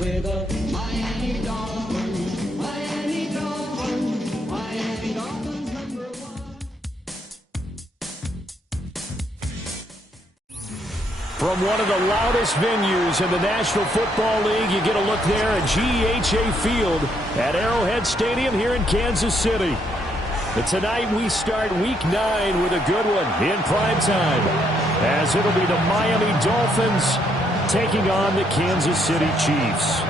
with a Miami Dolphins, Miami Dolphins, Miami Dolphins #1. From one of the loudest venues in the National Football League, you get a look there at GEHA Field at Arrowhead Stadium here in Kansas City. And tonight we start Week 9 with a good one in prime time, as it'll be the Miami Dolphins taking on the Kansas City Chiefs.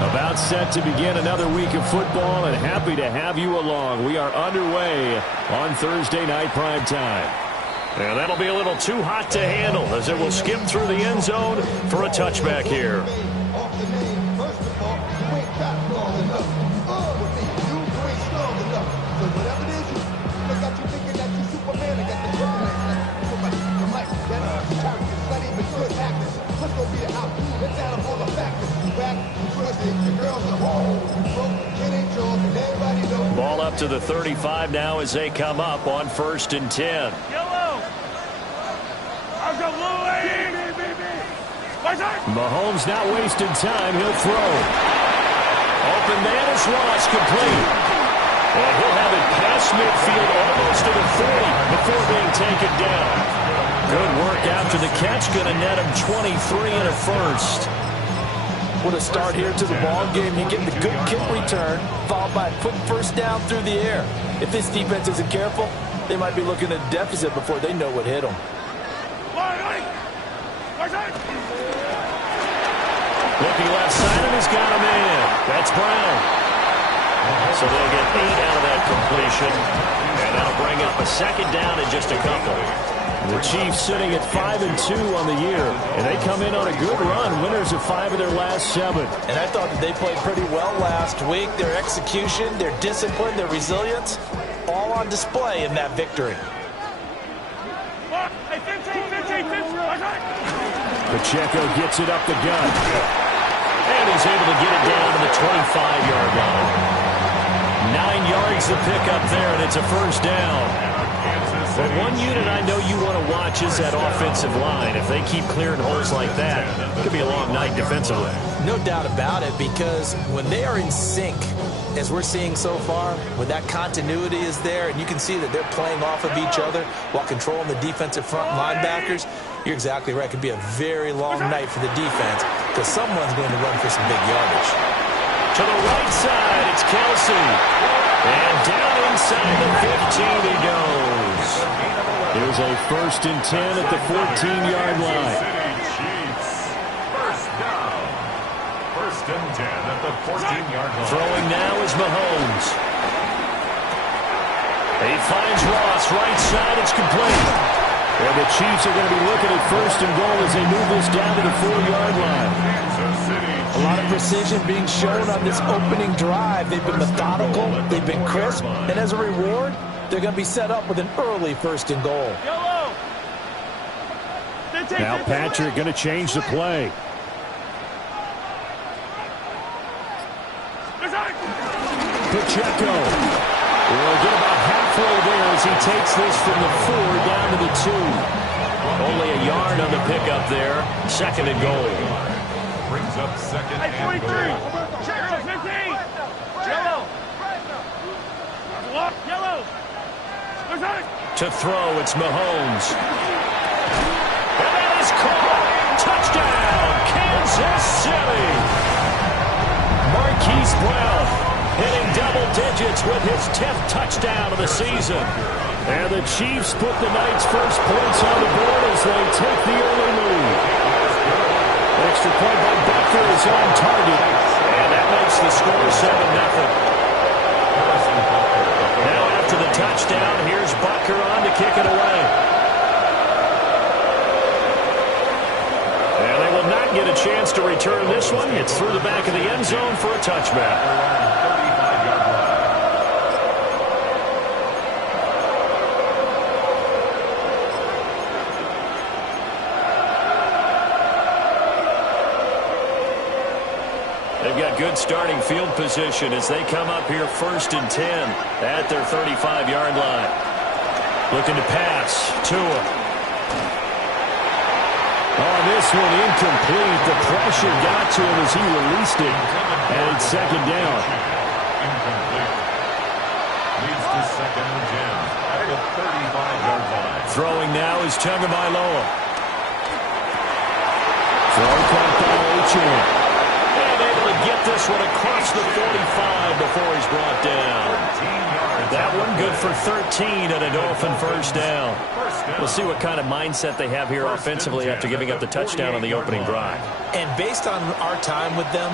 About set to begin another week of football, and happy to have you along. We are underway on Thursday night prime time. And that'll be a little too hot to handle as it will skim through the end zone for a touchback here. Ball up to the 35 now as they come up on 1st and 10. Mahomes not wasting time. He'll throw. Open man is Ross, complete. And he'll have it past midfield almost to the 40 before being taken down. Good work after the catch. Going to net him 23 and a first. What a start here to the ball game. You get the good kick return, followed by a quick first down through the air. If this defense isn't careful, they might be looking at a deficit before they know what hit them. Looking left side, and he's got a man. That's Brown. So they'll get 8 out of that completion, and that'll bring up a second down in just a couple. The Chiefs sitting at 5-2 on the year, and they come in on a good run, winners of 5 of their last 7. And I thought that they played pretty well last week. Their execution, their discipline, their resilience, all on display in that victory. Pacheco gets it up the gut, and he's able to get it down to the 25-yard line. 9 yards to pick up there, and it's a first down. But one unit I know you want to watch is that offensive line. If they keep clearing holes like that, it could be a long night defensively. No doubt about it, because when they are in sync, as we're seeing so far, when that continuity is there and you can see that they're playing off of each other while controlling the defensive front linebackers, you're exactly right. It could be a very long night for the defense because someone's going to run for some big yardage. To the right side, it's Kelsey. And down inside the 15 he goes. Here's a 1st and 10 at the 14-yard line. First down. 1st and 10 at the 14-yard line. Throwing now is Mahomes. He finds Ross, right side, it's complete. And the Chiefs are going to be looking at 1st and goal as they move this down to the 4-yard line. A lot of precision being shown on this opening drive. They've been methodical, they've been crisp, and as a reward, they're going to be set up with an early 1st and goal. Now Patrick going to change the play. Pacheco will get about halfway there as he takes this from the 4 down to the 2. Only a yard on the pickup there. 2nd and goal. Brings up 2nd and goal. To throw, it's Mahomes. And that is caught. Touchdown, Kansas City. Marquise Brown hitting double digits with his 10th touchdown of the season. And the Chiefs put the night's first points on the board as they take the early lead. Extra point by Bucker is on target. And that makes the score 7-0. Now after the touchdown, here's Bucker on to kick it away. And they will not get a chance to return this one. It's through the back of the end zone for a touchback. They've got good starting field position as they come up here 1st and 10 at their 35-yard line. Looking to pass. Tua. Oh, this one incomplete. The pressure got to him as he released it. And it's 2nd down. Incomplete. Leads to 2nd and 10 at the 35-yard line. Throwing now is Tagovailoa. Throw caught by Ochan. And able to get this one across the 45 before he's brought down. That one good for 13 and a Dolphin first down. We'll see what kind of mindset they have here offensively after giving up the touchdown on the opening drive. And based on our time with them,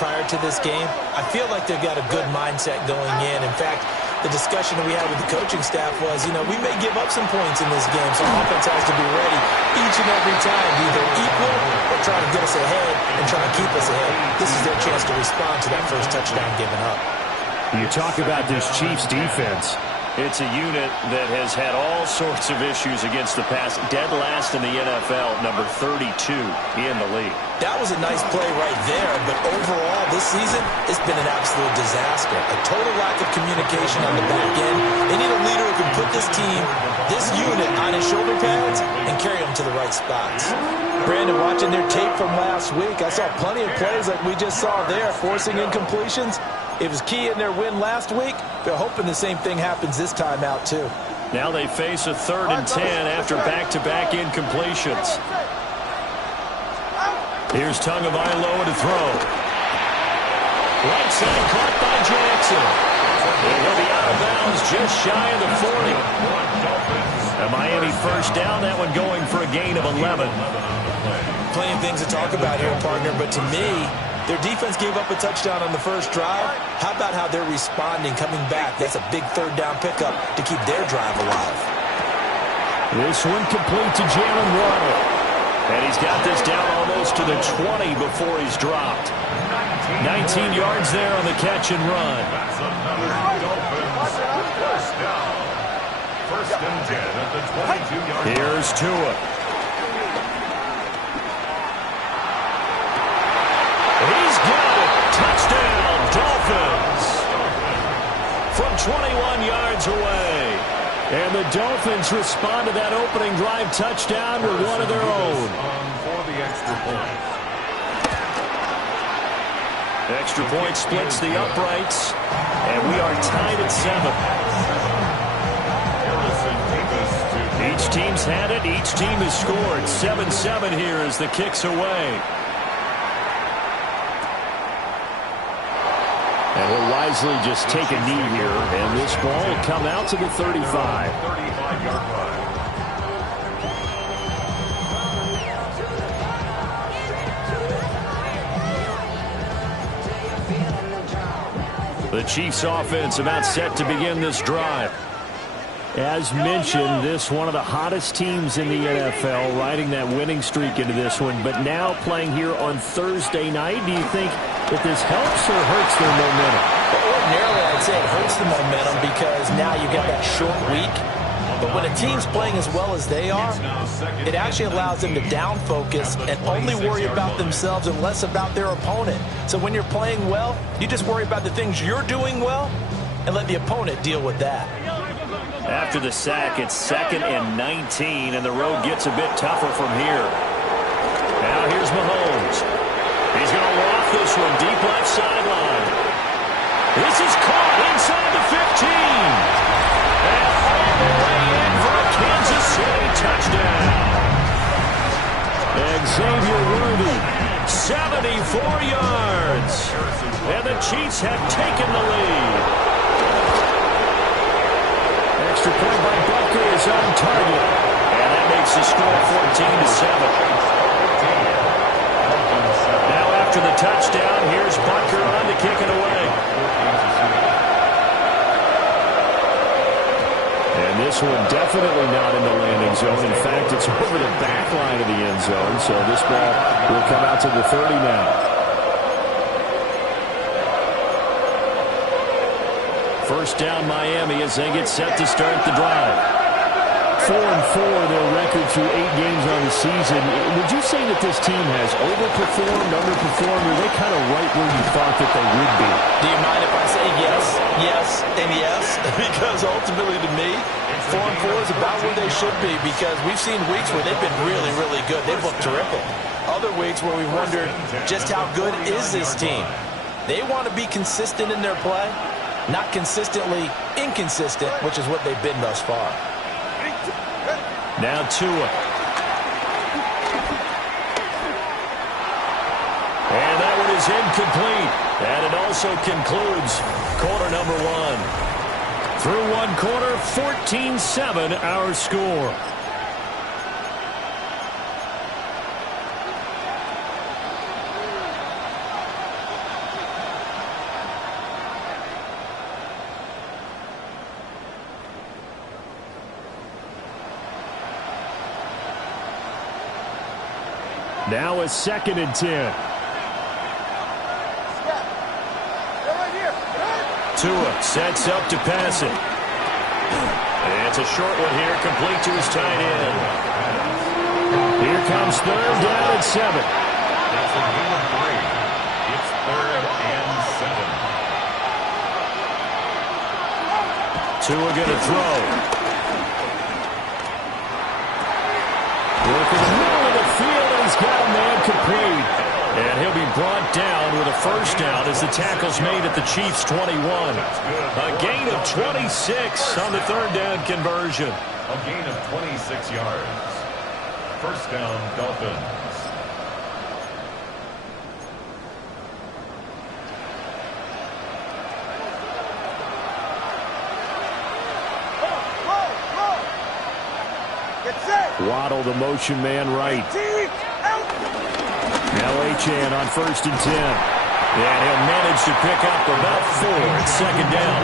prior to this game, I feel like they've got a good mindset going in. In fact, the discussion that we had with the coaching staff was, we may give up some points in this game, so offense has to be ready each and every time to either equal or try to get us ahead and try to keep us ahead. This is their chance to respond to that first touchdown given up. You talk about this Chiefs defense. It's a unit that has had all sorts of issues against the pass. Dead last in the NFL, number 32 in the league. That was a nice play right there, but overall this season, it's been an absolute disaster. A total lack of communication on the back end. They need a leader who can put this team, this unit, on his shoulder pads and carry them to the right spots. Brandon, watching their tape from last week, I saw plenty of plays like we just saw there, forcing incompletions. It was key in their win last week. They're hoping the same thing happens this time out, too. Now they face a 3rd and 10 after back-to-back incompletions. Here's Tagovailoa to throw. Right side caught by Jackson. And he'll be out of bounds just shy of the 40. A Miami first down, that one going for a gain of 11. Plenty of things to talk about here, partner, but to me, their defense gave up a touchdown on the first drive. How about how they're responding, coming back? That's a big 3rd down pickup to keep their drive alive. This one complete to Jalen Waddle. And he's got this down almost to the 20 before he's dropped. 19 yards there on the catch and run. That's another Dolphins first down. 1st and 10 at the 22-yard line. Here's Tua. He's got it. Touchdown, Dolphins. From 21 yards away. And the Dolphins respond to that opening drive touchdown with one of their own. For the extra point. Extra point splits the uprights. And we are tied at 7. Each team's had it. Each team has scored. 7-7 here as the kick's away. And he'll wisely just take a knee here, and this ball will come out to the 35. 35-yard line. The Chiefs offense about set to begin this drive. As mentioned, this one of the hottest teams in the NFL, riding that winning streak into this one, but now playing here on Thursday night. Do you think that this helps or hurts their momentum? Well, ordinarily, I'd say it hurts the momentum because now you get that short week. But when a team's playing as well as they are, it actually allows them to down focus and only worry about themselves and less about their opponent. So when you're playing well, you just worry about the things you're doing well and let the opponent deal with that. After the sack, it's 2nd and 19, and the road gets a bit tougher from here. Now here's Mahomes. He's going to loft this one deep left sideline. This is caught inside the 15. And all the way in for a Kansas City touchdown. Xavier Worthy, 74 yards. And the Chiefs have taken the lead. Extra point by Butker is on target. And that makes the score 14-7. Now after the touchdown, here's Butker on to kick it away. And this one definitely not in the landing zone. In fact, it's over the back line of the end zone. So this ball will come out to the 30 now. First down Miami as they get set to start the drive. 4-4 their record through 8 games on the season. Would you say that this team has overperformed, underperformed, or are they kind of right where you thought that they would be? Do you mind if I say yes, yes, and yes? Because ultimately to me, 4-4 is about where they should be, because we've seen weeks where they've been really, really good. They've looked terrific. Other weeks where we wondered just how good is this team. They want to be consistent in their play, not consistently inconsistent, which is what they've been thus far. Now Tua. And that one is incomplete. And it also concludes quarter number one. Through one quarter, 14-7 our score. Now a 2nd and 10. Tua sets up to pass it. And it's a short one here, complete to his tight end. Here comes 3rd down and 7. That's a gain of 3. It's 3rd and 7. Tua going to throw. Working the middle of the field, and he's got a man complete. And he'll be brought down with a 1st down as the tackle's made at the Chiefs' 21. A gain of 26 on the 3rd down conversion. A gain of 26 yards. 1st down, Dolphins. Waddle, the motion man, right. Now Achane on 1st and 10. And he'll manage to pick up about 4 at 2nd down.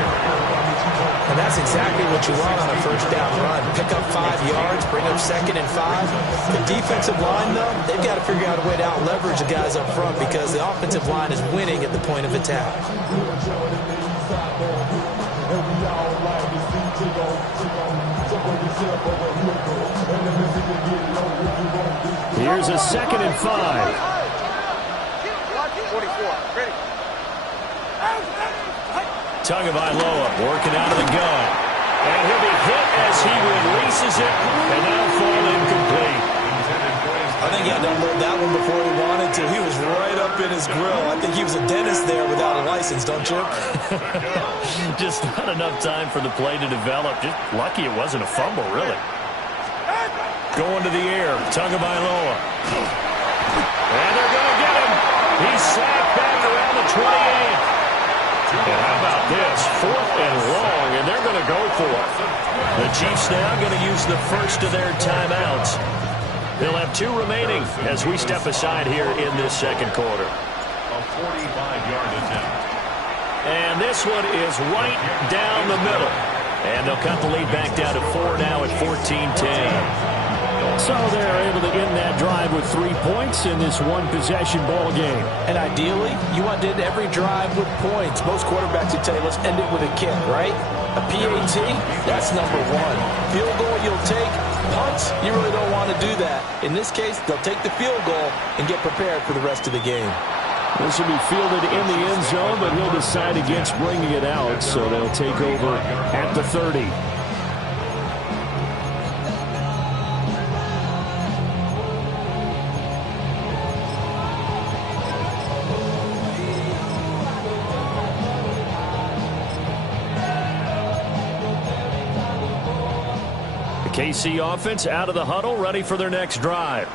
And that's exactly what you want on a 1st down run. Pick up 5 yards, bring up 2nd and 5. The defensive line, though, they've got to figure out a way to out-leverage the guys up front because the offensive line is winning at the point of attack. Here's a 2nd and 5. 44. Ready. Tagovailoa working out of the gun. And he'll be hit as he releases it and now fall incomplete. I think he had to unload that one before he wanted to. He was right up in his grill. I think he was a dentist there without a license, don't you? Just not enough time for the play to develop. Just lucky it wasn't a fumble, really. Going to the air, Tagovailoa. And they're going to get him. He's slapped back around the 28. And how about this? 4th and long, and they're going to go for it. The Chiefs now going to use the first of their timeouts. They'll have 2 remaining as we step aside here in this 2nd quarter. A 45-yard attempt. And this one is right down the middle. And they'll cut the lead back down to 4 now at 14-10. So they're able to end that drive with 3 points in this one-possession ball game. And ideally, you want to end every drive with points. Most quarterbacks would tell you, let's end it with a kick, right? A PAT, that's number 1. Field goal you'll take. Punts, you really don't want to do that. In this case, they'll take the field goal and get prepared for the rest of the game. This will be fielded in the end zone, but he'll decide against bringing it out, so they'll take over at the 30. KC offense out of the huddle, ready for their next drive.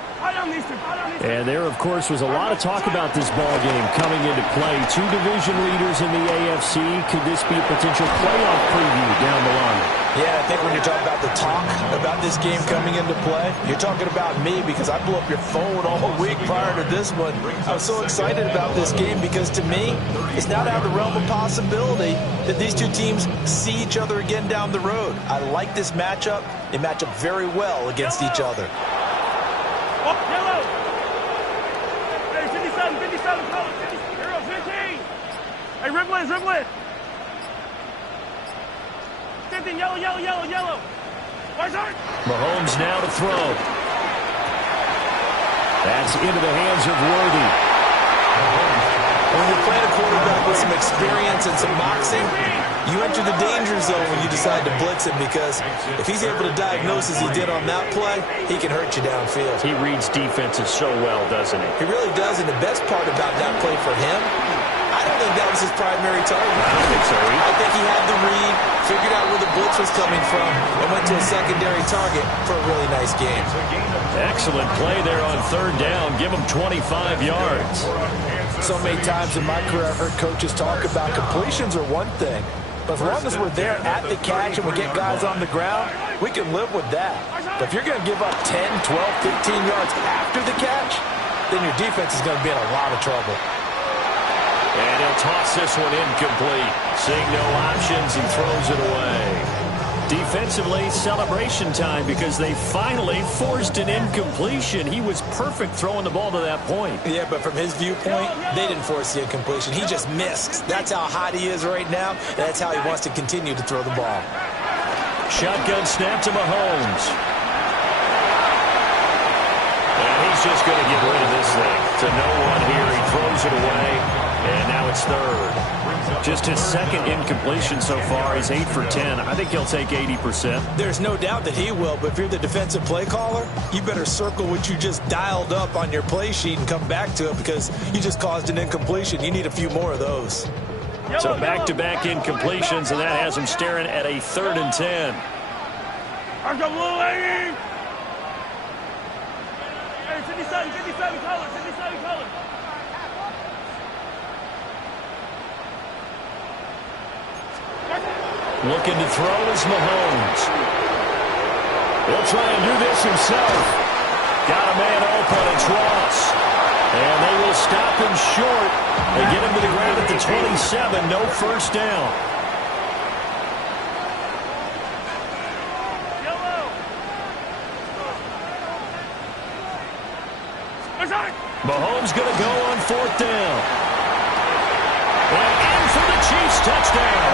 And there, of course, was a lot of talk about this ball game coming into play. 2 division leaders in the AFC. Could this be a potential playoff preview down the line? Yeah, I think when you talk about the talk about this game coming into play, you're talking about me because I blew up your phone all week prior to this one. I was so excited about this game because to me, it's not out of the realm of possibility that these 2 teams see each other again down the road. I like this matchup. They match up very well against each other. Yellow. Hey, 57, 57, color, 50, 15. Hey, Riblet. 15, yellow. Mahomes now to throw. That's into the hands of Worthy. When you're playing a quarterback with some experience and some moxie, you enter the danger zone when you decide to blitz him, because if he's able to diagnose as he did on that play, he can hurt you downfield. He reads defenses so well, doesn't he? He really does, and the best part about that play for him, I don't think that was his primary target. I don't think so either. I think he had the read, figured out where the blitz was coming from, and went to a secondary target for a really nice game. Excellent play there on third down. Give him 25 yards. So many times in my career, I've heard coaches talk about completions are one thing, but as long as we're there at the catch and we get guys on the ground, we can live with that. But if you're going to give up 10, 12, 15 yards after the catch, then your defense is going to be in a lot of trouble. And he'll toss this one incomplete. Seeing no options, he throws it away. Defensively, celebration time, because they finally forced an incompletion. He was perfect throwing the ball to that point. Yeah, but from his viewpoint, they didn't force the incompletion. He just missed. That's how hot he is right now, and that's how he wants to continue to throw the ball. Shotgun snap to Mahomes. And he's just going to get rid of this thing. To no one here. He throws it away, and now it's third. Just his second incompletion so far. He's 8 for 10. I think he'll take 80%. There's no doubt that he will, but if you're the defensive play caller, you better circle what you just dialed up on your play sheet and come back to it, because you just caused an incompletion. You need a few more of those. So back-to-back incompletions, and that has him staring at a 3rd and 10. Arch up, little lady! Hey, 57 color, 57 color. Looking to throw is Mahomes. He'll try and do this himself. Got a man open, it's Ross. And they will stop him short. They get him to the ground at the 27, no first down. Yellow! Mahomes going to go on 4th down. And in for the Chiefs touchdown.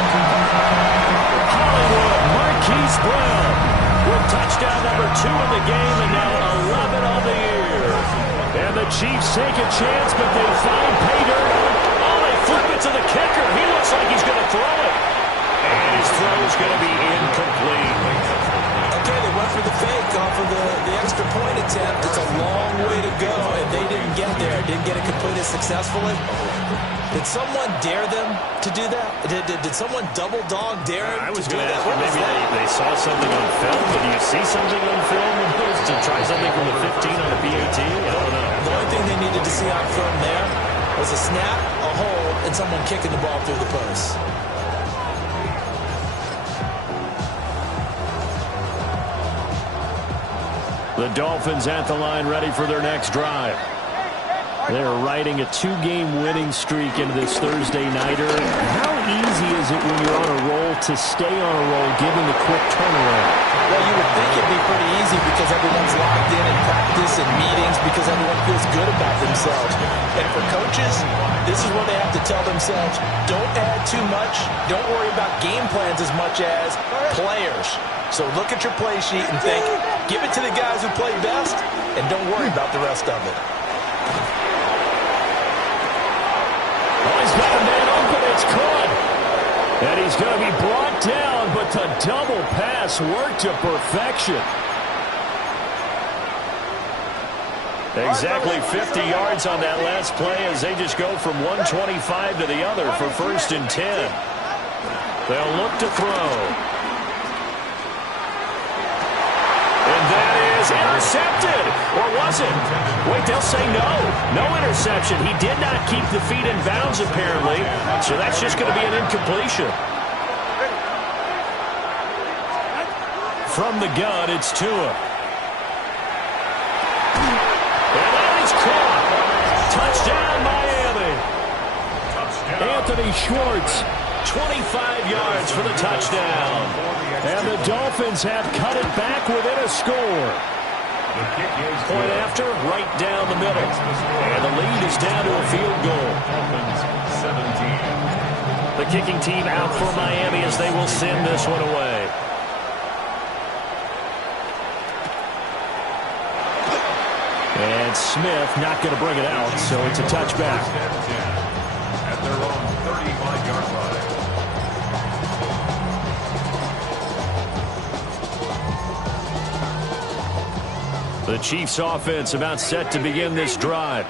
Hollywood, Marquise Brown with touchdown number 2 in the game, and now 11 on the year. And the Chiefs take a chance, but they find pay dirt on. Oh, they flip it to the kicker. He looks like he's going to throw it. And his throw is going to be incomplete. Okay, they went for the fake off of the extra point attempt. It's a long way to go, and they didn't get there. Didn't get it completed successfully. Did someone dare them to do that? Did someone double dog dare him I was to do going to that? ask you, maybe they saw something on film. Did you see something on film to try something from the 15 on the PAT? I don't know. The only thing they needed to see on film there was a snap, a hold, and someone kicking the ball through the post. The Dolphins at the line, ready for their next drive. They're riding a 2-game winning streak into this Thursday nighter. How easy is it when you're on a roll to stay on a roll given the quick turnaround? Well, you would think it'd be pretty easy because everyone's locked in practice and meetings, because everyone feels good about themselves. And for coaches, this is where they have to tell themselves, don't add too much. Don't worry about game plans as much as players. So look at your play sheet and think, give it to the guys who play best, and don't worry about the rest of it. Oh, he's got a man open. It's caught. And he's going to be brought down, but the double pass worked to perfection. Exactly 50 yards on that last play as they just go from 125 to the other for 1st and 10. They'll look to throw. And that is intercepted. Or was it? Wait, they'll say no. No interception. He did not keep the feet in bounds, apparently. So that's just going to be an incompletion. From the gun, it's Tua. And that is caught. Touchdown, Miami. Anthony Schwartz, 25 yards for the touchdown. And the Dolphins have cut it back within a score. Point after, right down the middle. And the lead is down to a field goal. The kicking team out for Miami as they will send this one away. And Smith not going to bring it out, so it's a touchback. At their own 35-yard line. The Chiefs offense about set to begin this drive.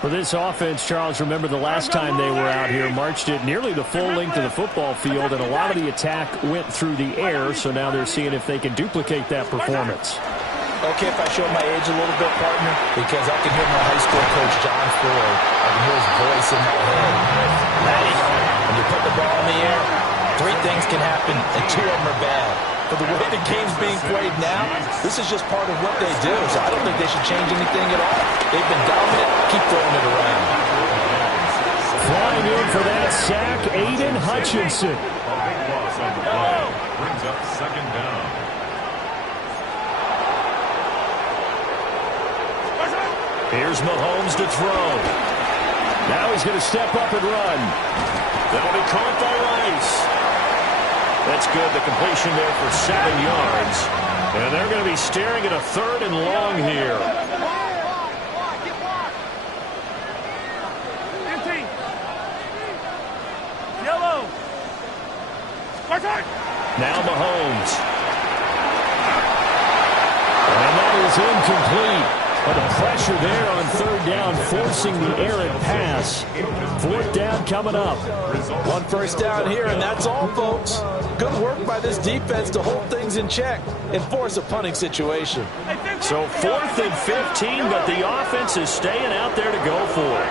For this offense, Charles, remember the last time they were out here, marched it nearly the full length of the football field, and a lot of the attack went through the air, so now they're seeing if they can duplicate that performance. Okay, if I show my age a little bit, partner, because I can hear my high school coach, John Ford. I can hear his voice in my head. Ready? When you put the ball in the air, 3 things can happen, and 2 of them are bad. For the way the game's being played now, this is just part of what they do, so I don't think they should change anything at all. They've been dominant. Keep throwing it around. Flying in for that sack, Aiden Hutchinson. A big loss on the play. Brings up second down. Here's Mahomes to throw. Now he's going to step up and run. That'll be caught by Rice. That's good. The completion there for 7 yards. And they're going to be staring at a 3rd and long here. 15. Yellow. Now Mahomes. And that is incomplete. But the pressure there on 3rd down, forcing the errant pass. 4th down coming up. 1 first down here, and that's all, folks. Good work by this defense to hold things in check and force a punting situation. So 4th and 15, but the offense is staying out there to go for it.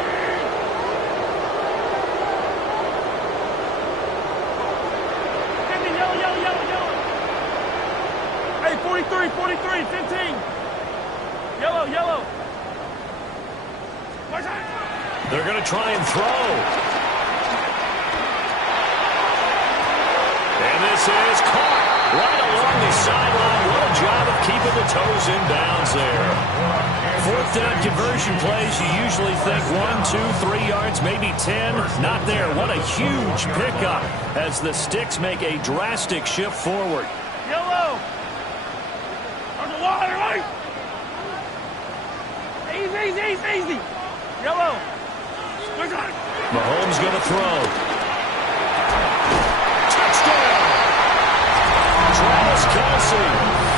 Hey, 43, 15. Yellow. They're going to try and throw. And this is caught right along the sideline. What a job of keeping the toes in bounds there. 4th down conversion plays, you usually think 1, 2, 3 yards, maybe 10. Not there. What a huge pickup as the Sticks make a drastic shift forward. Yellow. On the water, right? Easy. Yellow. Mahomes going to throw. Touchdown! Travis Kelce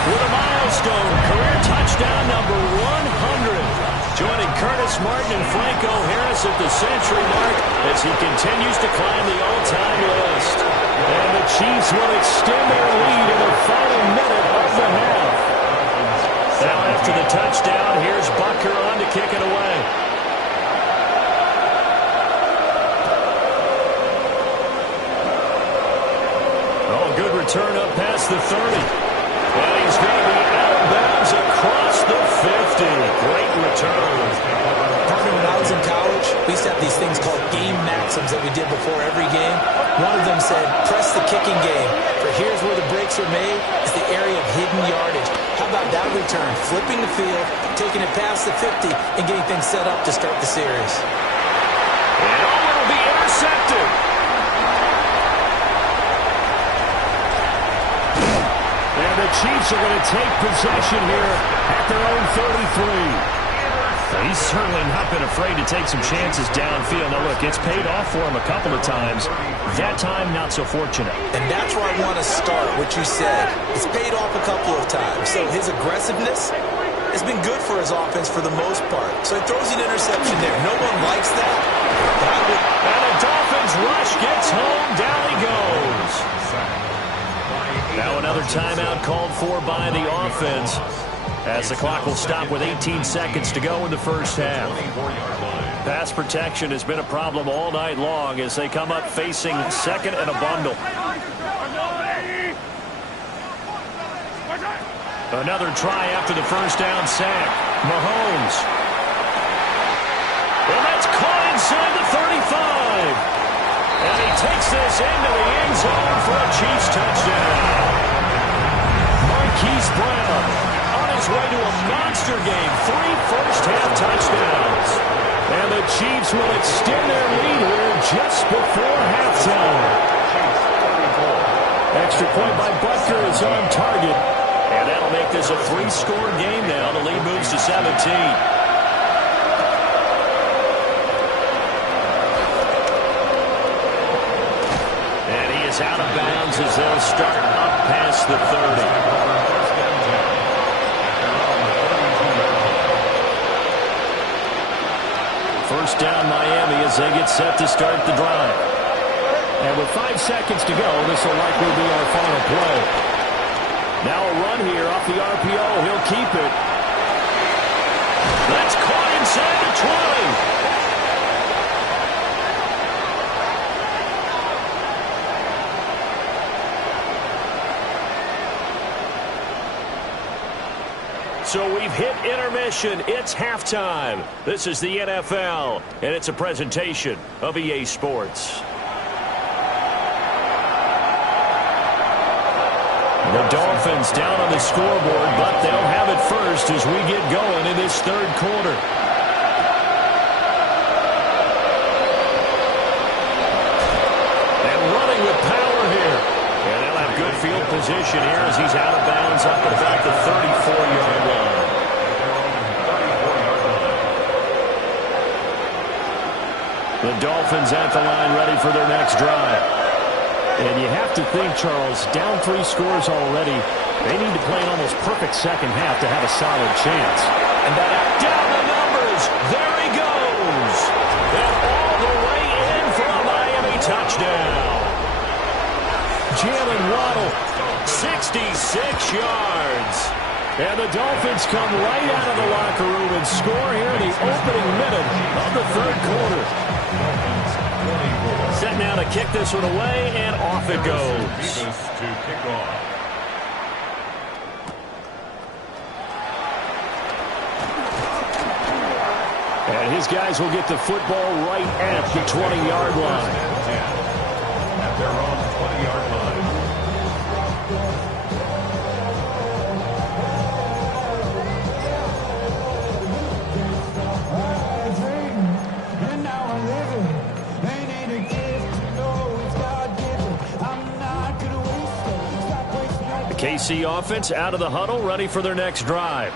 with a milestone. Career touchdown number 100. Joining Curtis Martin and Franco Harris at the century mark as he continues to climb the all-time list. And the Chiefs will extend their lead in the final minute of the half. Now after the touchdown, here's Bucker on to kick it away. Oh, good return up past the 30. And he's going to be out of bounds across the 50. Great return. Partner, when I was in college, we used to have these things called game maxims that we did before every game. One of them said, press the kicking game. For here's where the breaks are made. It's the area of hidden yardage. How about that return? Flipping the field, taking it past the 50, and getting things set up to start the series. And it'll be intercepted. And the Chiefs are going to take possession here at their own 33. He's certainly not been afraid to take some chances downfield. Now, look, it's paid off for him a couple of times. That time, not so fortunate. And that's where I want to start, what you said. It's paid off a couple of times. So his aggressiveness has been good for his offense for the most part. So he throws an interception there. No one likes that. And the Dolphins rush gets home. Down he goes. Now another timeout called for by the offense, as the clock will stop with 18 seconds to go in the first half. Pass protection has been a problem all night long as they come up facing 2nd and a bundle. Another try after the first down sack. Mahomes. And that's caught inside the 35. And he takes this into the end zone for a Chiefs touchdown. Marquise Brown on his way to a monster game. 3 first-half touchdowns. And the Chiefs will extend their lead here just before halftime. Extra point by Butker is on target. And that'll make this a 3-score game now. The lead moves to 17. Out of bounds as they'll start up past the 30. First down Miami as they get set to start the drive. And with 5 seconds to go, this will likely be our final play. Now a run here off the RPO. He'll keep it. That's caught inside the 20. So we've hit intermission. It's halftime. This is the NFL, and it's a presentation of EA Sports. The Dolphins down on the scoreboard, but they'll have it first as we get going in this third quarter. And running with power here. And they'll have good field position here as he's out of bounds up at about the 34-yard line. The Dolphins at the line ready for their next drive. And you have to think, Charles, down 3 scores already. They need to play an almost perfect second half to have a solid chance. And that down the numbers. There he goes. And all the way in for a Miami touchdown. Jalen Waddle, 66 yards. And the Dolphins come right out of the locker room and score here in the opening minute of the third quarter. Set now to kick this one away, and off it goes. To kick off. And his guys will get the football right at the 20-yard line. At their own 20-yard line. KC offense out of the huddle, ready for their next drive.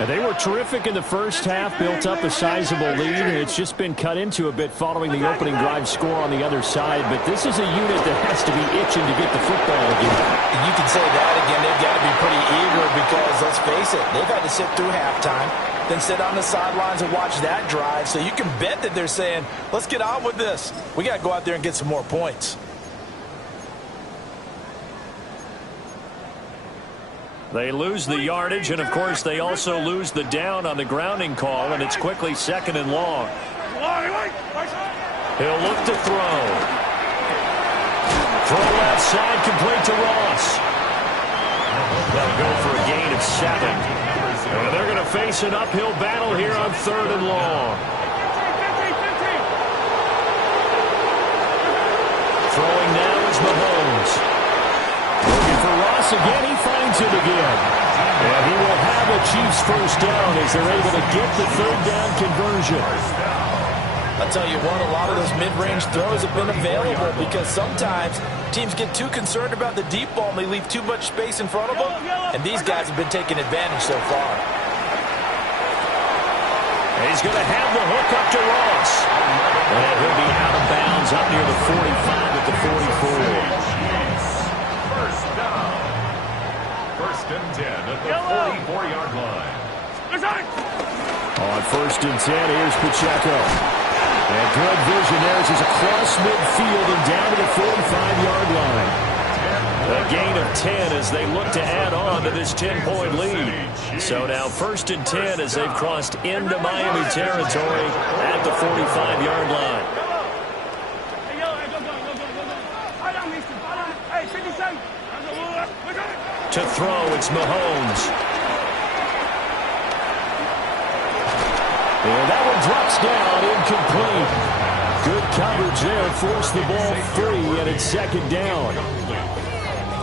And they were terrific in the first half, built up a sizable lead, and it's just been cut into a bit following the opening drive score on the other side. But this is a unit that has to be itching to get the football again. You can say that again. They've got to be pretty eager because, let's face it, they've had to sit through halftime, then sit on the sidelines and watch that drive. So you can bet that they're saying, let's get on with this. We got to go out there and get some more points. They lose the yardage, and, of course, they also lose the down on the grounding call, and it's quickly 2nd and long. He'll look to throw. Throw left side, complete to Ross. They'll go for a gain of 7. And they're going to face an uphill battle here on 3rd and long. Throwing now is Mahomes. Looking for Ross again. He finds him again. And he will have a Chiefs first down as they're able to get the 3rd down conversion. I'll tell you what, a lot of those mid-range throws have been available because sometimes teams get too concerned about the deep ball and they leave too much space in front of them. And these guys have been taking advantage so far. And he's going to have the hook up to Ross. And he'll be out of bounds up near the 45 at the 44. First down. 1st and 10 at the 44-yard line. On 1st and 10, here's Pacheco. And good vision there as he's across midfield and down to the 45-yard line. A gain of 10 as they look to add on to this 10-point lead. So now 1st and 10 as they've crossed into Miami territory at the 45-yard line. To throw, it's Mahomes. And that one drops down, incomplete. Good coverage there, forced the ball free, and it's 2nd down.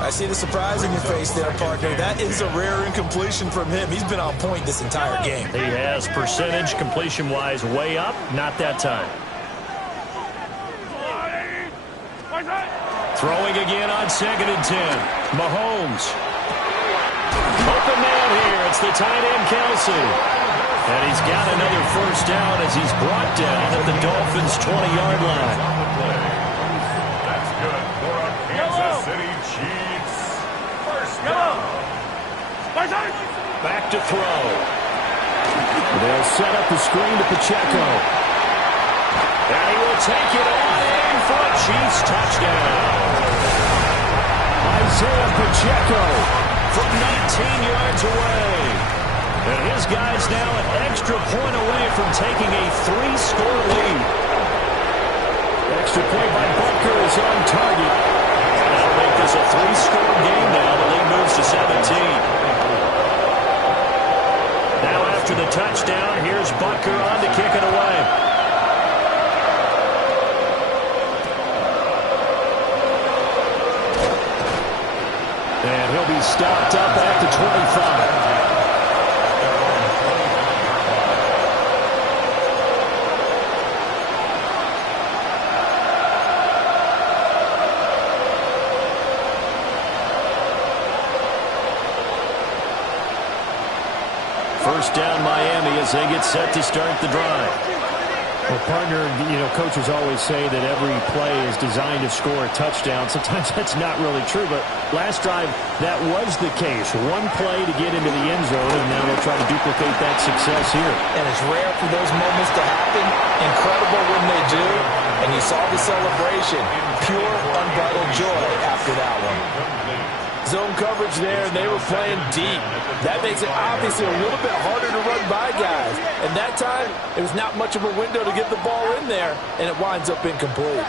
I see the surprise in your face there, partner. That is a rare incompletion from him. He's been on point this entire game. He has percentage completion-wise way up, not that time. Throwing again on 2nd and 10. Mahomes. It's the tight end, Kelsey. And he's got another first down as he's brought down at the Dolphins' 20-yard line. That's good for our Kansas City Chiefs. First down. Back to throw. They'll set up the screen to Pacheco. And he will take it on in for a Chiefs touchdown. Isaiah Pacheco from 19 yards away. And his guy's now an extra point away from taking a 3-score lead. Extra point by Butker is on target. And that'll make this a 3-score game now. The lead moves to 17. Now after the touchdown, here's Butker on to kick it away. And he'll be stopped up at the 25. First down Miami as they get set to start the drive. Well, partner, coaches always say that every play is designed to score a touchdown. Sometimes that's not really true, but last drive, that was the case. One play to get into the end zone, and now they'll try to duplicate that success here. And it's rare for those moments to happen. Incredible when they do. And you saw the celebration. Pure, unbridled joy after that one. Zone coverage there, and they were playing deep. That makes it obviously a little bit harder to run by guys. And that time, it was not much of a window to get the ball in there, and it winds up incomplete.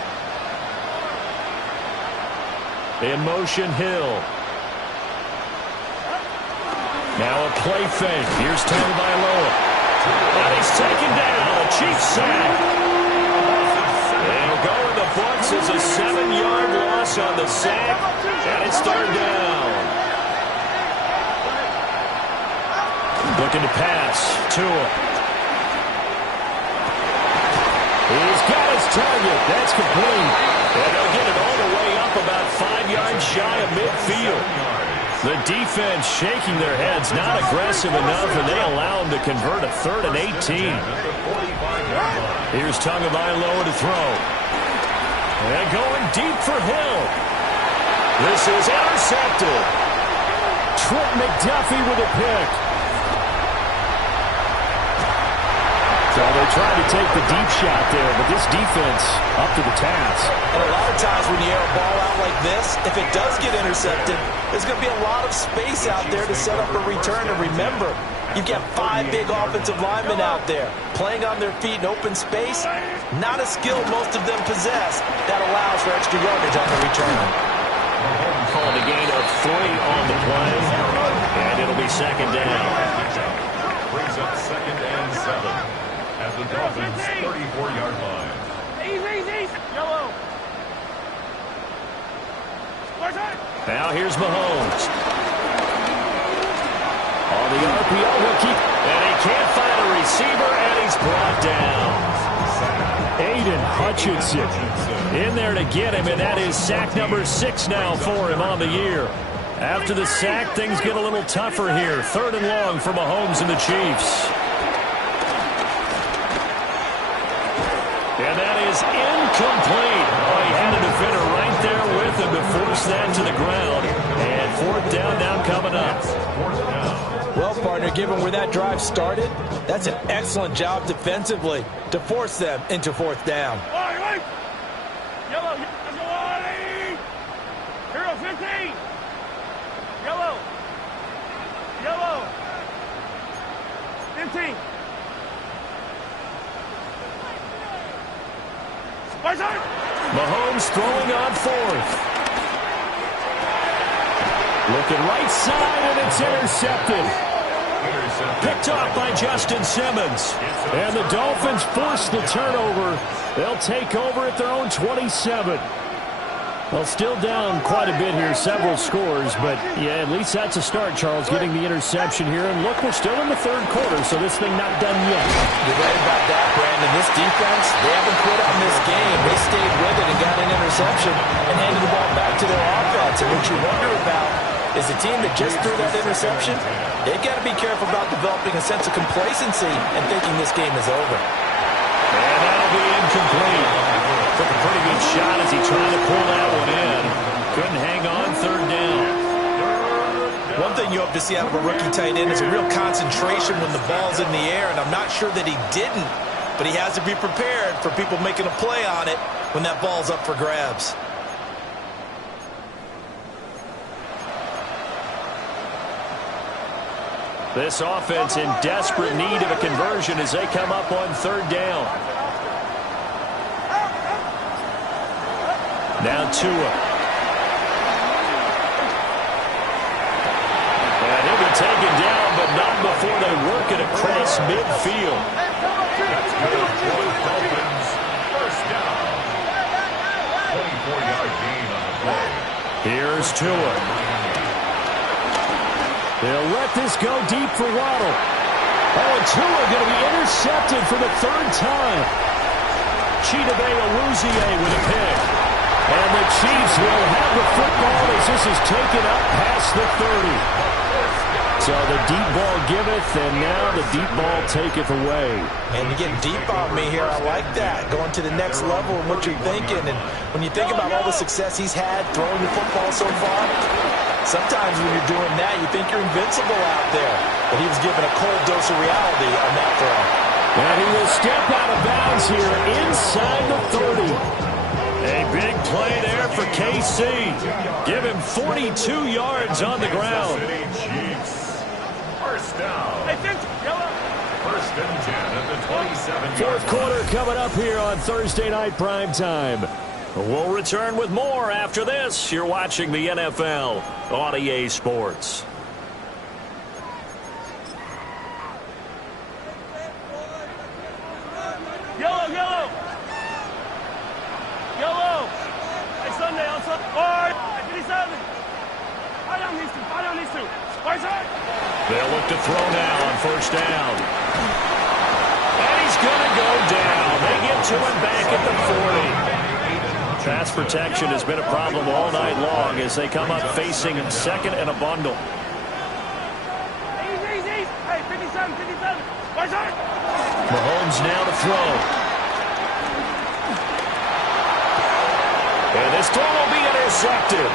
In motion, Hill. Now a play fake. Here's Tagovailoa. And he's taken down. A Chiefs sack. They'll go in the books as a 7-yard loss on the sack, and it's third down. Looking to pass. Tua. He's got his target. That's complete. And they'll get it all the way up about 5 yards shy of midfield. The defense shaking their heads, not aggressive enough, and they allow them to convert a 3rd and 18. Here's Tagovailoa to throw. And going deep for Hill. This is intercepted. Trent McDuffie with a pick. So they tried to take the deep shot there, but this defense up to the task. And a lot of times when you air a ball out like this, if it does get intercepted, there's going to be a lot of space out there to set up a return. And remember, you've got 5 big offensive linemen out there playing on their feet in open space. Not a skill most of them possess that allows for extra yardage on the return. Called a gain of 3 on the play, and it'll be second down. Brings up 2nd and 7 at the Dolphins' 34-yard line. Easy. Yellow. Now here's Mahomes. On the RPO, he'll keep, and he can't find a receiver, and he's brought down. Aiden Hutchinson in there to get him, and that is sack number 6 now for him on the year. After the sack, things get a little tougher here. 3rd and long for Mahomes and the Chiefs. And that is incomplete. Oh, he had a defender right there with him to force that to the ground. And 4th down now coming up. Well, partner, given where that drive started, that's an excellent job defensively to force them into 4th down. Wait. Yellow. Let's go, Artie. Hero 15. Yellow. 15. Mahomes throwing on 4th. Looking right side, and it's intercepted. Picked off by Justin Simmons. And the Dolphins force the turnover. They'll take over at their own 27. Well, still down quite a bit here, several scores, but yeah, at least that's a start, Charles, getting the interception here. And look, we're still in the 3rd quarter, so this thing not done yet. You're right about that, Brandon. This defense, they haven't quit on this game. They stayed with it and got an interception and handed the ball back to their offense. And what you wonder about is the team that just threw that interception, they've got to be careful about developing a sense of complacency and thinking this game is over. And that'll be incomplete. Took a pretty good shot as he tried to pull that one in. Couldn't hang on third down. One thing you hope to see out of a rookie tight end is a real concentration when the ball's in the air, and I'm not sure that he didn't, but he has to be prepared for people making a play on it when that ball's up for grabs. This offense in desperate need of a conversion as they come up on third down. Now Tua. And he'll be taken down, but not before they work it across midfield. That's good for the Dolphins. First down. 24-yard gain on the play. Here's Tua. They'll let this go deep for Waddle. Oh, and Tua going to be intercepted for the third time. Chidobe Awuzie with a pick. And the Chiefs will have the football as this is taken up past the 30. So the deep ball giveth, and now the deep ball taketh away. And you get deep on me here. I like that. Going to the next level and what you're thinking. And when you think about all the success he's had throwing the football so far, sometimes when you're doing that, you think you're invincible out there. But he was given a cold dose of reality on that throw. And he will step out of bounds here inside the 30. A big play there for KC. Give him 42 yards on the ground. First down. First and 10 at the 27-yard Fourth quarter coming up here on Thursday Night Primetime. We'll return with more after this. You're watching the NFL on EA Sports. Yellow. Hey, Sunday, on Sunday. All right, 57. I don't need to. Right side. They'll look to throw now on first down. And he's going to go down. They get to him back at the 40. Pass protection has been a problem all night long as they come up facing second and a bundle. Easy. Hey, 57. Right side. Mahomes now to throw. And this throw will be intercepted.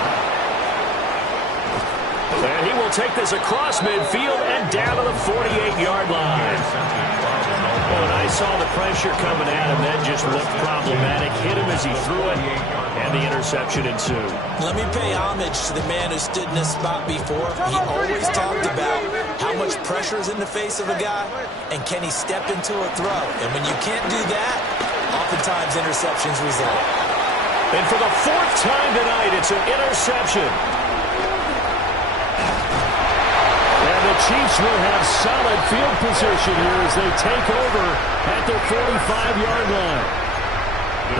And he will take this across midfield and down to the 48-yard line. When I saw the pressure coming at him, that just looked problematic. Hit him as he threw it, and the interception ensued. Let me pay homage to the man who stood in this spot before. He always talked about how much pressure is in the face of a guy, and can he step into a throw. And when you can't do that, oftentimes interceptions result. And for the fourth time tonight, it's an interception. The Chiefs will have solid field position here as they take over at their 45-yard line.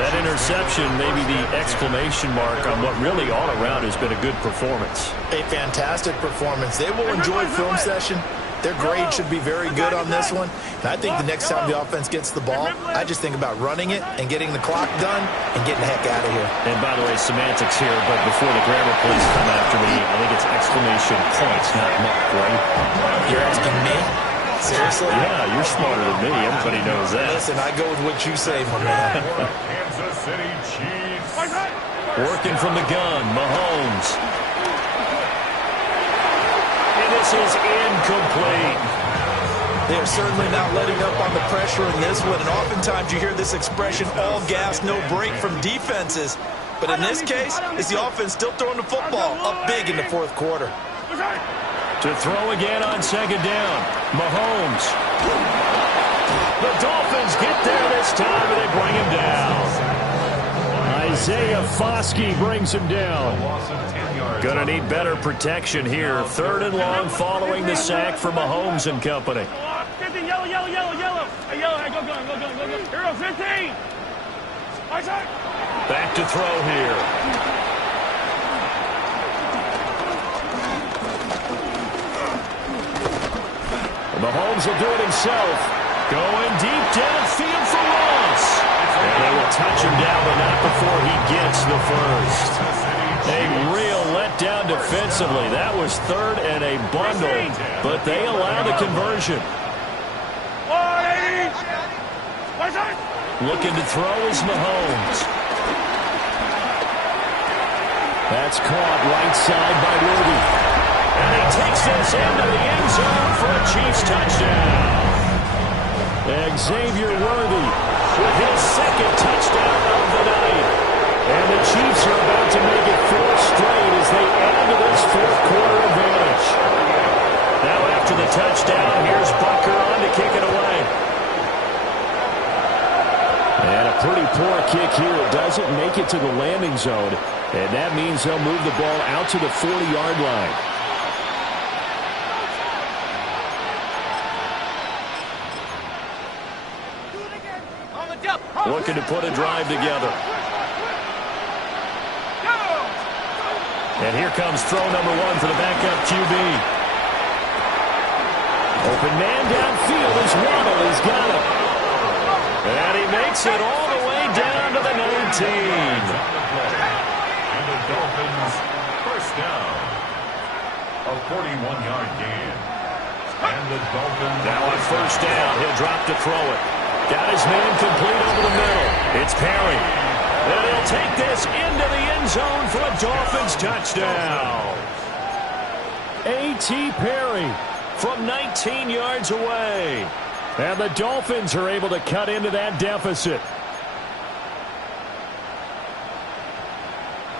That interception may be the exclamation mark on what really all around has been a good performance. A fantastic performance. They will enjoy film session. Their grade should be very good on this one. And I think the next time the offense gets the ball, I just think about running it and getting the clock done and getting the heck out of here. And by the way, semantics here, but before the grammar police come after me, I think it's exclamation points, not mark, right? You're asking me? Seriously? Yeah, you're smarter than me. Everybody knows that. Listen, I go with what you say, my man. Kansas City Chiefs. Working from the gun, Mahomes. This is incomplete. They are certainly not letting up on the pressure in this one, and oftentimes you hear this expression, all gas, no break from defenses. But in this case, it's the offense still throwing the football up big in the fourth quarter. To throw again on second down, Mahomes. The Dolphins get there this time, and they bring him down. Isaiah Foskey brings him down. Going to need better protection here. Third and long following the sack for Mahomes and company. 15, yellow. Hey, go. Hero, 15. Right side. Back to throw here. Mahomes will do it himself. Going deep downfield for Ross. And they will touch him down, but not before he gets the first. A real letdown defensively. That was third and a bundle, but they allow the conversion. Looking to throw is Mahomes. That's caught right side by Worthy. And he takes this into the end zone for a Chiefs touchdown. Xavier Worthy with his second touchdown of the night. And the Chiefs are about to make it 4 straight as they add to this fourth quarter advantage. Now after the touchdown, here's Bucker on to kick it away. And a pretty poor kick here. It doesn't make it to the landing zone. And that means they'll move the ball out to the 40-yard line. Looking to put a drive together. And here comes throw number 1 for the backup QB. Open man downfield is Waddle. He's got it. And he makes it all the way down to the 19. And the Dolphins first down. A 41-yard gain. And the Dolphins now on first down, he'll drop to throw it. Got his man complete over the middle. It's Perry. And he'll take this into the end zone for a Dolphins touchdown. A.T. Perry from 19 yards away. And the Dolphins are able to cut into that deficit.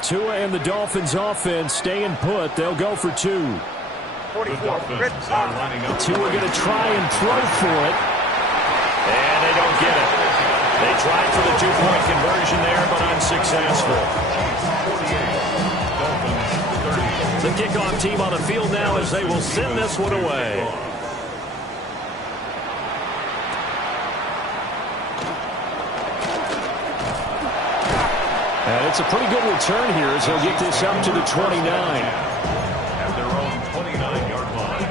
Tua and the Dolphins offense staying put. They'll go for 2. The Dolphins are lining up. Tua going to try and throw for it. And they don't get it. They tried for the 2-point conversion there, but unsuccessful. 48. Dolphins 30. The kickoff team on the field now as they will send this one away. And it's a pretty good return here as they'll get this up to the 29. At their own 29-yard line.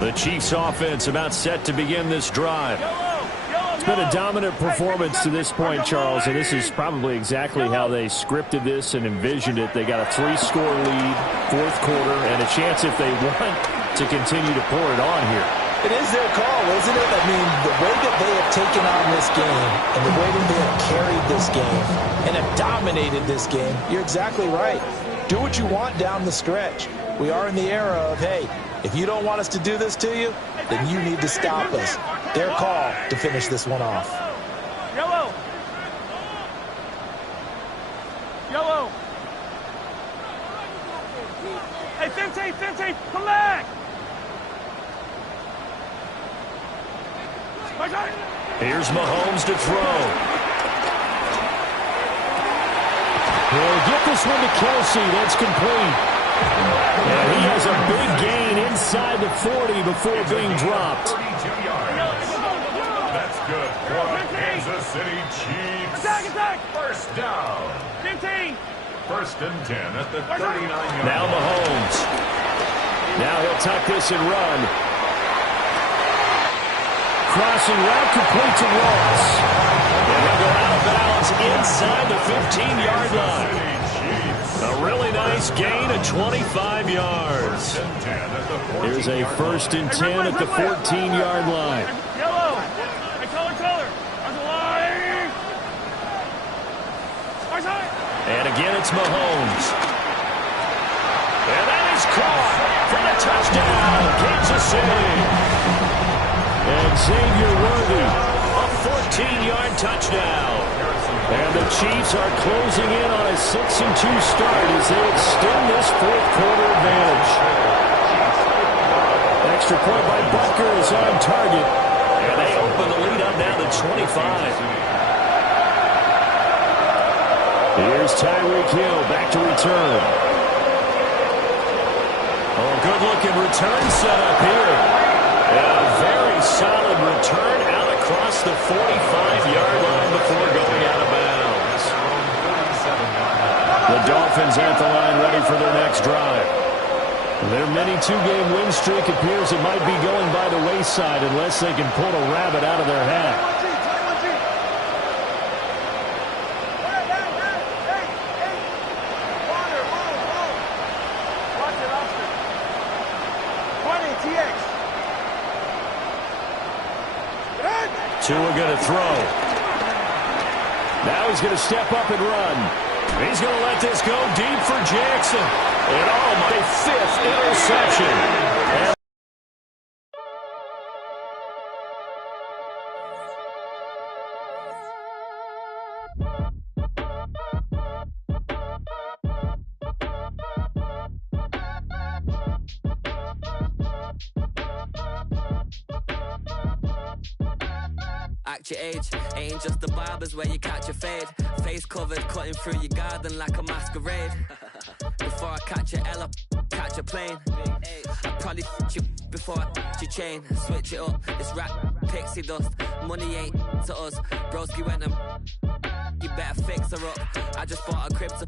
The Chiefs offense about set to begin this drive. It's been a dominant performance to this point, Charles, and this is probably exactly how they scripted this and envisioned it. They got a 3-score lead, fourth quarter, and a chance if they want to continue to pour it on here. It is their call, isn't it? I mean, the way that they have taken on this game and the way that they have carried this game and have dominated this game, you're exactly right. Do what you want down the stretch. We are in the era of, hey, if you don't want us to do this to you, then you need to stop us. Their call to finish this one off. Yellow. Yellow. Hey, 15, come back. Here's Mahomes to throw. He'll get this one to Kelsey. That's complete. And he has a big gain inside the 40 before being dropped. 32 yards. That's good for the Kansas City Chiefs. Attack. First down. 15. First and 10 at the 39-yard Now line. Mahomes. Now he'll tuck this and run. Crossing route complete to Ross. And he'll go out of bounds inside the 15-yard line. A really nice gain of 25 yards. Here's a first and 10 at the 14-yard line. Yellow. Hey, color. On the line. And again, it's Mahomes. And that is caught for the touchdown, Kansas City. And Xavier Worthy, a 14-yard touchdown. And the Chiefs are closing in on a 6-2 start as they extend this fourth quarter advantage. Extra point by Bucker is on target. And they open the lead up now to 25. Here's Tyreek Hill back to return. Oh, good-looking return set up here. And a very solid return out across the 45-yard line before going out of bounds. The Dolphins at the line ready for their next drive. Their mini two-game win streak appears it might be going by the wayside unless they can pull a rabbit out of their hat. Tua going to throw. Now he's going to step up and run. He's going to let this go deep for Jackson. And oh, my fifth interception. And Act your age, ain't just the barbers where you catch a fade. Face covered, cutting through your garden like a masquerade. Before I catch a L, catch a plane. I probably you before I your chain. Switch it up, it's rap, pixie dust. Money ain't to us. Broski went and you better fix her up. I just bought a crypto.